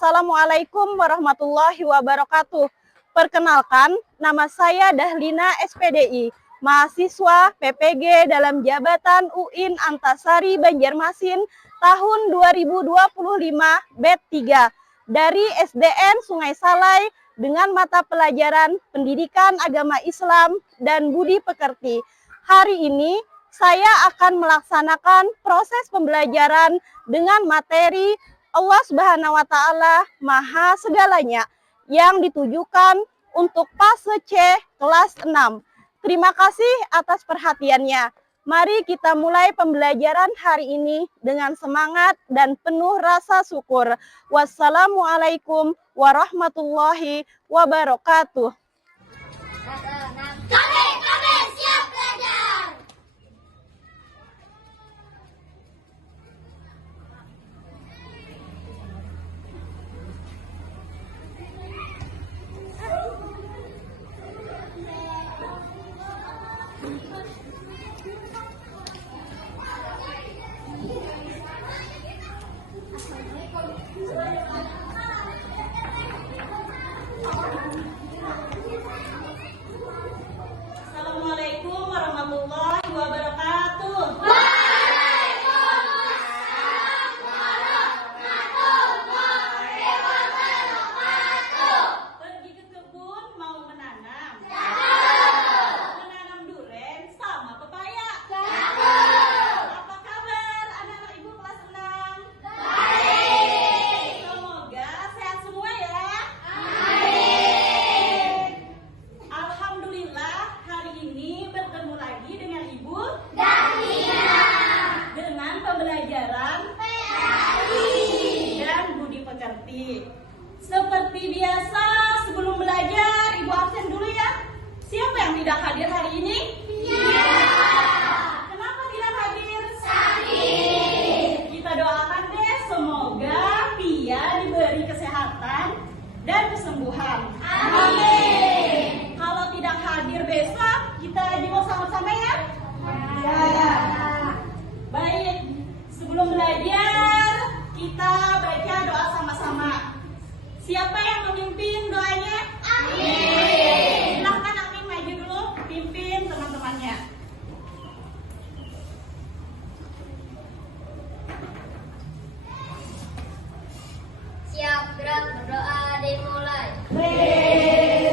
Assalamualaikum warahmatullahi wabarakatuh. Perkenalkan, nama saya Dahlina SPDI, mahasiswa PPG dalam jabatan UIN Antasari Banjarmasin tahun 2025 BET 3 dari SDN Sungai Salai dengan mata pelajaran Pendidikan Agama Islam dan Budi Pekerti. Hari ini saya akan melaksanakan proses pembelajaran dengan materi Allah Subhanahu wa Ta'ala Maha Segalanya yang ditujukan untuk fase C kelas 6. Terima kasih atas perhatiannya. Mari kita mulai pembelajaran hari ini dengan semangat dan penuh rasa syukur. Wassalamualaikum warahmatullahi wabarakatuh. Kami siap belajar. Assalamualaikum warahmatullahi wabarakatuh. Waalaikumsalam warahmatullahi wabarakatuh. Pergi ke kebun mau menanam. Cakep. Menanam duren sama pepaya. Cakep. Apa kabar anak-anak ibu kelas 6? Baik. Semoga sehat semua ya. Amin. Alhamdulillah hari ini bertemu lagi dengan Ibu Dahlia. dengan pembelajaran PAI. dan Budi Pekerti. Seperti biasa sebelum belajar Ibu absen dulu ya. Siapa yang tidak hadir hari ini? Iya. Kenapa tidak hadir? Sakit. Kita doakan deh semoga Pia diberi kesehatan dan kesembuhan. Amin. Kalau tidak hadir besok kita jenguk sama-sama ya. Ya. Baik, sebelum belajar kita baca doa sama-sama. Siapa yang memimpin doanya? Amin. Silahkan Amin maju dulu, pimpin teman-temannya. Siap, gerak, berdoa dimulai. Amin.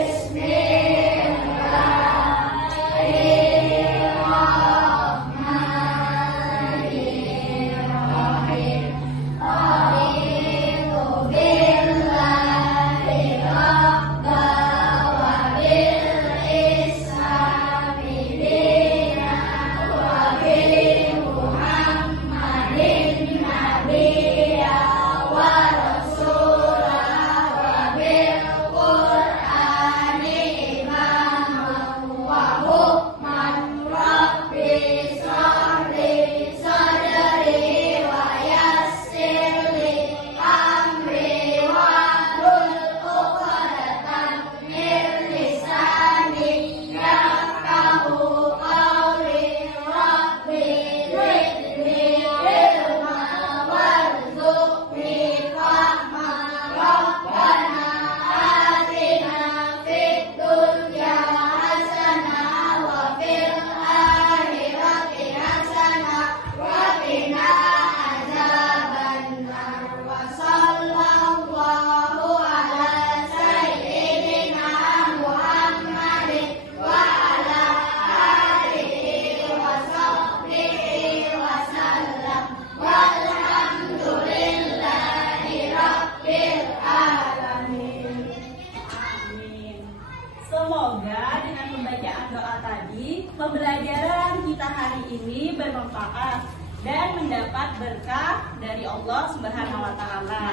Semoga dengan pembacaan doa tadi, pembelajaran kita hari ini bermanfaat dan mendapat berkah dari Allah Subhanahu wa Ta'ala.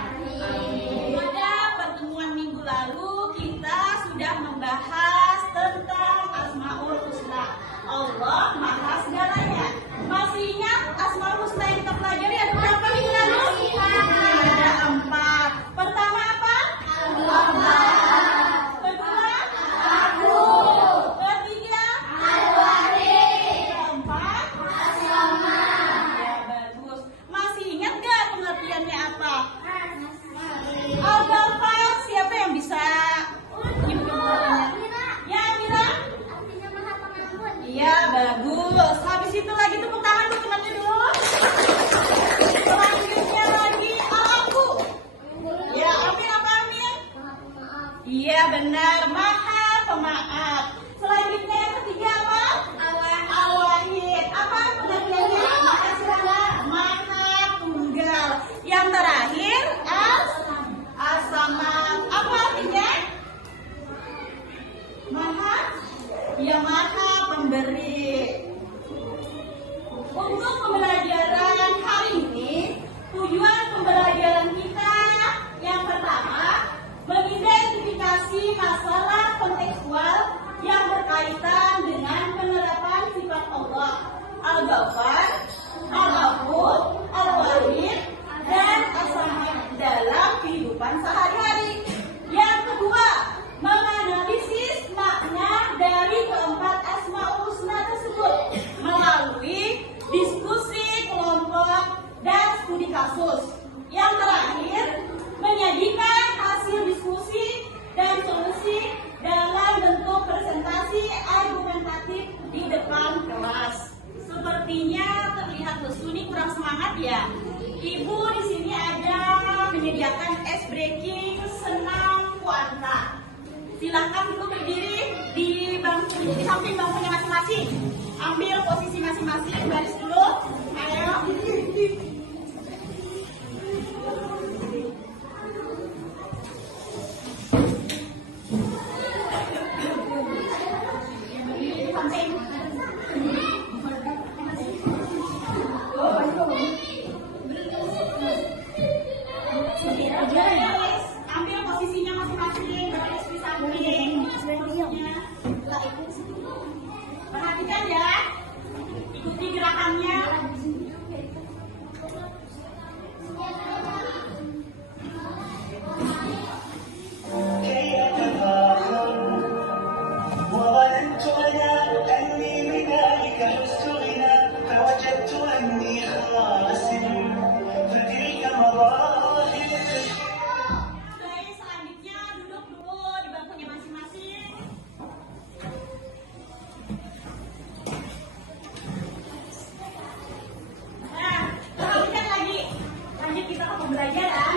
Amin. Pada pertemuan minggu lalu kita sudah membahas tentang Asmaul Husna. Allah Maha Segalanya. Masih ingat Asmaul Husna yang kita pelajari ada berapa minggu lalu? Ada 4. Pertama apa? Kedua? Ketiga? Keempat? Ya, bagus. Masih ingat gak pengertiannya apa? Apa masalah kontekstual yang berkaitan dengan penerapan sifat Allah Al-Ghaffar, Al-Ghafur, Al-Wahid, dan As-Samad dalam kehidupan sehari-hari. Yang kedua, menganalisis makna dari keempat Asmaul Husna tersebut melalui diskusi kelompok dan studi kasus. Yang terakhir, menyajikan hasil diskusi dan solusi dalam bentuk presentasi argumentatif di depan kelas. Sepertinya terlihat lesu, ini kurang semangat ya. Ibu di sini ada menyediakan ice breaking senam puasa. Silakan ibu berdiri di bangku, di samping bangkunya masing-masing. Ambil posisi masing-masing, baris dulu. Ayo. Ambil posisinya masing-masing, baris di samping. Perhatikan ya, ikuti gerakannya. وظننت أنا أني بذلك حزت غنى فوجدت أني خاسر فتلك مظاهر. Guys, selanjutnya duduk dulu di bangkunya masing-masing. Nah, perhatikan lagi. Lanjut kita ke pembelajaran.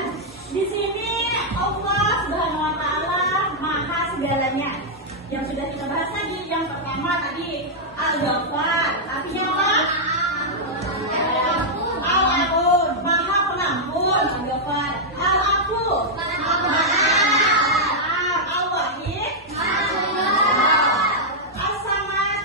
Di sini Allah Subhanahu wa Ta'ala Maha segalanya. Yang sudah kita bahas tadi, yang pertama tadi Al-Ghaffar, artinya apa? Al-Ghafur, Maha Pengampun. Al-Ghaffar, Al-Ghafur, Al-Wahid, As-Samad.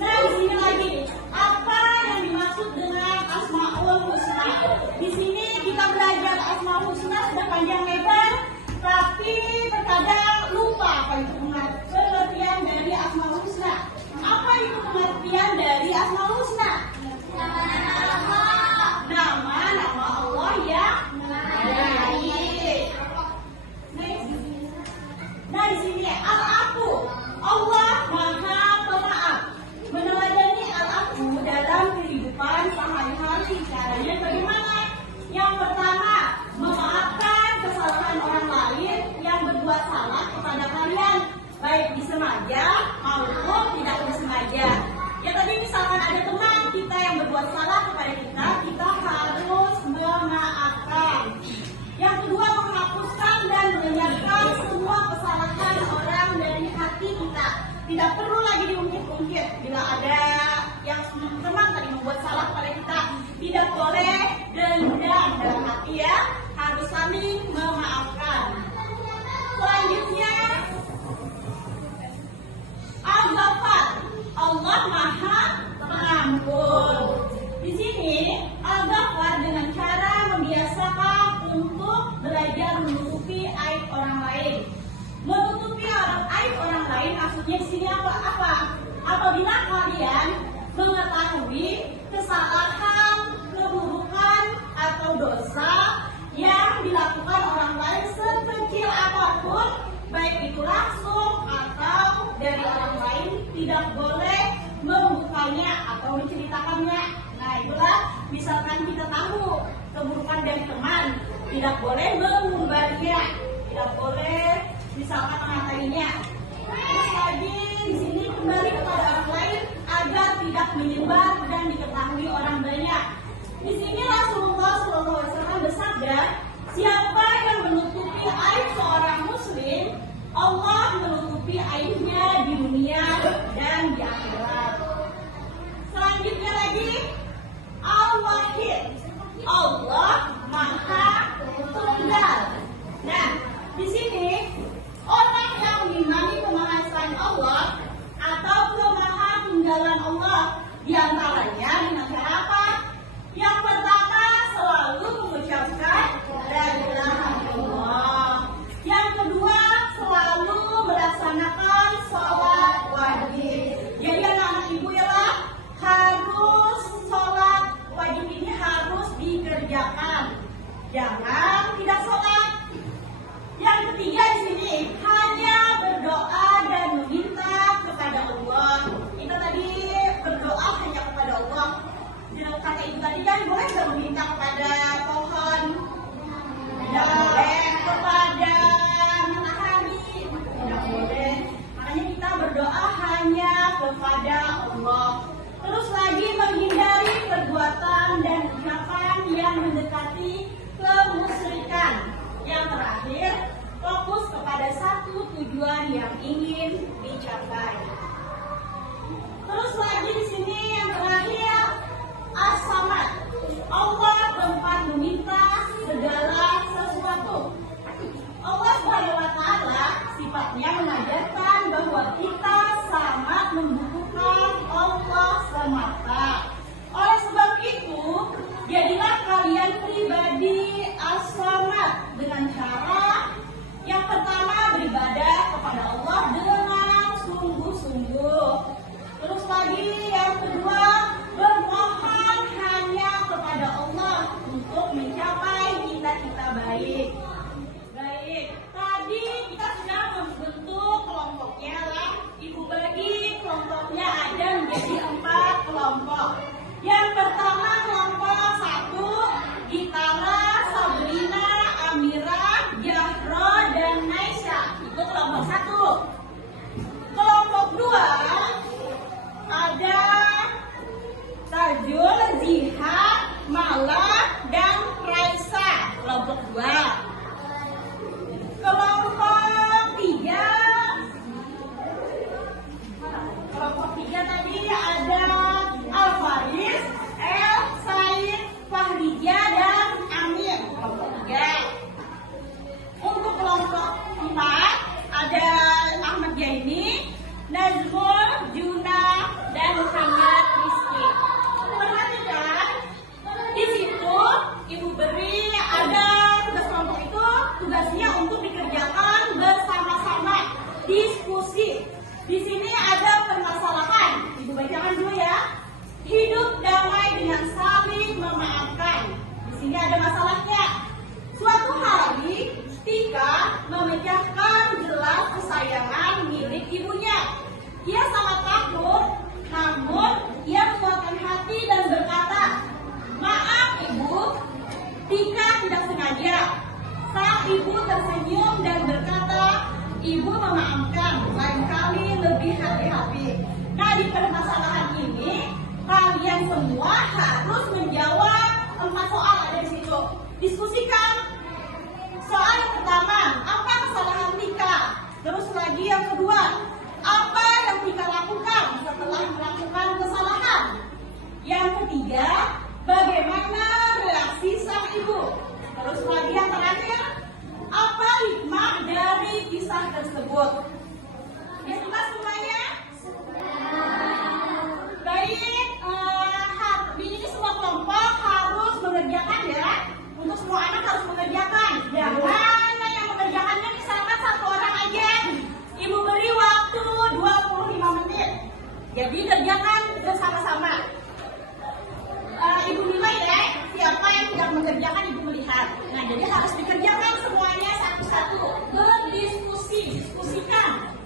Nah, di sini lagi, apa yang dimaksud dengan Asmaul Husna? Di sini kita belajar Asmaul Husna sudah panjang lebar, tapi terkadang lupa apa itu pengertian dari Asmaul Husna. Apa itu pengertian dari Asmaul Husna? Nama-nama Allah yang baik. Nah, di sini Al-Afu, Allah Maha Pemaaf. Meneladani Al-Afu dalam kehidupan sehari-hari. Caranya bagaimana? Yang pertama, memaafkan kesalahan orang lain yang berbuat salah kepada kalian, baik disengaja maupun tidak disengaja. Ya tadi misalkan ada teman kita yang berbuat salah kepada kita, kita harus memaafkan. Yang kedua, menghapuskan dan melenyapkan semua kesalahan orang dari hati kita. Tidak perlu lagi diungkit-ungkit. Bila ada yang teman tadi membuat salah kepada kita, tidak boleh dendam dalam hati ya, harus saling memaafkan. Selanjutnya, Al-Ghaffar, Allah Maha Pengampun. Di sini Al-Ghaffar dengan cara membiasakan untuk belajar menutupi aib orang lain. Menutupi aib orang lain maksudnya di sini apa? Apabila kalian mengetahui kesalahan, keburukan atau dosa yang dilakukan orang lain sekecil apapun, baik itu langsung atau dari orang lain, tidak boleh membukanya atau menceritakannya. Nah, itulah misalkan kita tahu keburukan dari teman, tidak boleh mengumbarnya, tidak boleh misalkan mengatainya. Terus lagi di sini kembali kepada orang lain agar tidak menyebar dan diketahui orang banyak. Di sini Rasulullah SAW bersabda, siapa yang menutupi aib seorang muslim, Allah menutupi aibnya di dunia dan di akhirat. Selanjutnya lagi, Al-Wahid, Allah Maha Tunggal. Nah, di sini orang yang mengimani kemahasan Allah atau kemahatunggalan Allah diantaranya dengan cara apa? jangan tidak sholat. Yang ketiga di sini hanya berdoa dan meminta kepada Allah. Kita tadi berdoa hanya kepada Allah. Dengan kata itu tadi kan boleh nggak meminta kepada pohon? Tidak boleh. Kepada matahari? Tidak boleh. Makanya kita berdoa hanya kepada Allah. Terus lagi menghindari perbuatan dan ucapan yang mendekati kemusyrikan. Yang terakhir, fokus kepada satu tujuan yang ingin dicapai. Terus lagi di sini yang terakhir, as-samad. Allah tempat meminta segala sesuatu. Allah SWT sifatnya mengajarkan bahwa kita sangat membutuhkan Allah semata. Oleh sebab itu, jadilah kalian pribadi as-samad dengan cara yang pertama beribadah kepada Allah dengan sungguh-sungguh. Terus lagi yang kedua bermohon hanya kepada Allah untuk mencapai cita-cita baik. Baik, tadi kita sudah membentuk kelompoknya lah. Ibu bagi kelompoknya ada menjadi 4 kelompok. Yang pertama kelompok 1, Gitara, Sabrina, Amira, Jahro, dan Naisha. Itu kelompok 1. Kelompok 2 ada Tajul, Zihad, Mala, dan Raisa. Kelompok 2. Kelompok 3 tadi ada Al-Faris, El, Said, Fahrijah, dan Amir. Kelompok 3. Untuk kelompok 4 ada Ahmad Jaini, Nazmul, Juna, dan Muhammad Rizki. Perhatikan, di situ Ibu beri ada tugas kelompok itu, tugasnya untuk dikerjakan bersama-sama, diskusi. Di sini ada permasalahan. Ibu bacakan dulu ya. Hidup damai dengan saling memaafkan. Di sini ada masalahnya. Suatu hari, Tika memecahkan gelas kesayangan milik ibunya. Ia sangat takut, namun ia menguatkan hati dan berkata, "Maaf ibu, Tika tidak sengaja." Sang ibu tersenyum dan berkata, "Ibu memaafkan, lain kali lebih hati-hati." Nah, di permasalahan ini kalian semua harus menjawab 4 soal ada di situ. Diskusikan. Soal yang pertama, apa kesalahan Tika? Terus lagi yang kedua, apa yang Tika lakukan setelah melakukan kesalahan? Yang ketiga, bagaimana reaksi sang ibu? Terus lagi yang terakhir, apa hikmah dari kisah tersebut? Ya, sudah semuanya? Baik, ini semua kelompok harus mengerjakan ya. Untuk semua anak harus mengerjakan. Jangan yang mengerjakannya misalkan 1 orang aja. Ibu beri waktu 25 menit. Jadi kerjakan bersama-sama. Ibu nilai ya, siapa yang tidak mengerjakan ibu melihat. Nah, jadi harus dikerjakan semuanya satu-satu. Berdiskusi, diskusikan.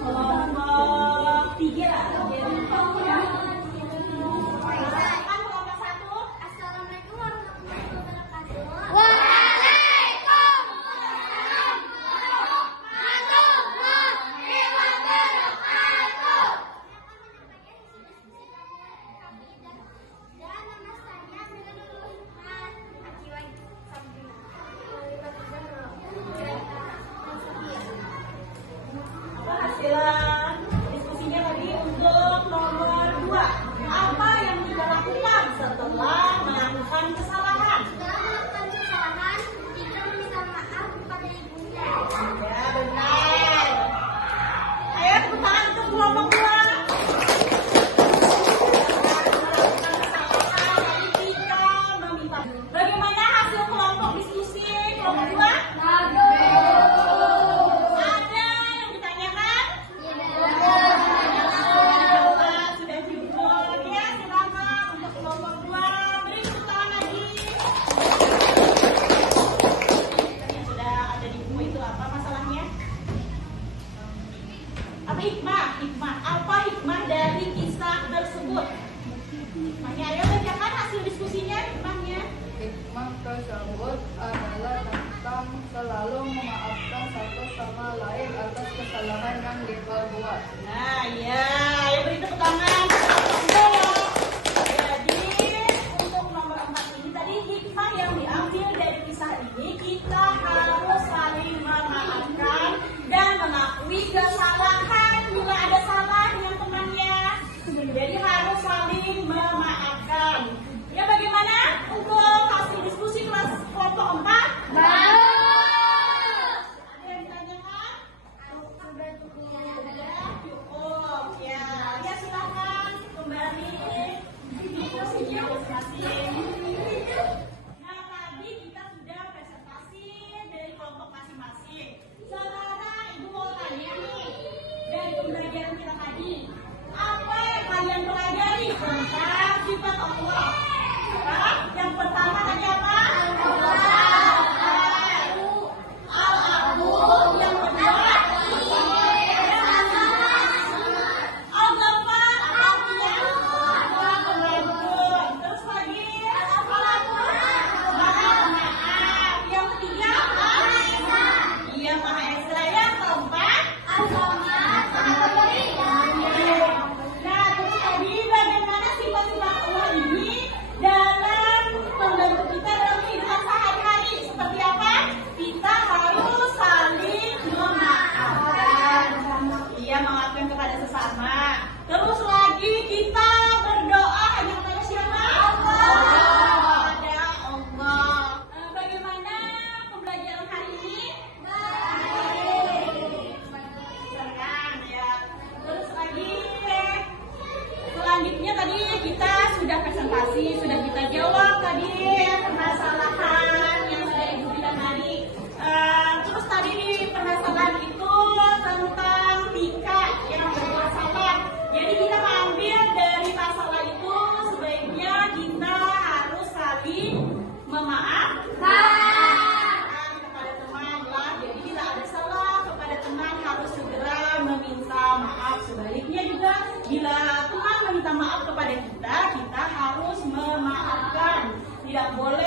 Kelompok 3. Kelompok 1. Assalamualaikum warahmatullahi wabarakatuh. Waalaikumsalam hikmah. Apa hikmah dari kisah tersebut? Hikmahnya, ayo bacakan hasil diskusinya, hikmahnya. Hikmah tersebut adalah tentang selalu memaafkan satu sama lain atas kesalahan yang diperbuat. Nah, ya, yang beri tepuk tangan. Jadi, untuk nomor 4 ini tadi hikmah yang diambil dari kisah ini, kita harus saling memaafkan dan mengakui kesalahan bila ada salah yang temannya. Jadi harus saling memaafkan. Ya, bagaimana untuk hasil diskusi kelas kelompok 4? Ada yang ditanyakan? Sudah cukup. Ya, ya silakan kembali diskusinya masing-masing. Nah, tadi kita sudah presentasi dari kelompok masing-masing. Sekarang Ibu mau tanya nih, dari pembelajaran kita tadi, apa yang kalian pelajari tentang sifat Allah? Yang pertama tadi apa? Al-Abu. Yang kedua Al-Ghaffar. Artinya Maha Pengampun. Terus lagi Maaf. Yang ketiga Iya, Maha Esa. Yang keempat Nah, terus tadi bagaimana sifat-sifat Allah ini dalam membantu kita dalam kehidupan sehari-hari? Seperti apa? Kita harus saling memaafkan. Iya, memaafkan kepada sesama. Terus lagi kita berdoa hanya kepada siapa? Allah. Kepada Allah. Bagaimana pembelajaran hari ini? Senang ya. Terus lagi selanjutnya tadi kita sudah presentasi, sudah kita jawab tadi permasalahan yang sudah Ibu bilang tadi. Terus tadi di permasalahan itu tentang Tika yang berbuat salah. Jadi kita mengambil dari masalah itu sebaiknya kita harus saling memaafkan kepada teman lah. Jadi bila ada salah kepada teman harus segera meminta maaf. Sebaliknya juga bila teman meminta maaf kepada kita, kita harus memaafkan. Tidak boleh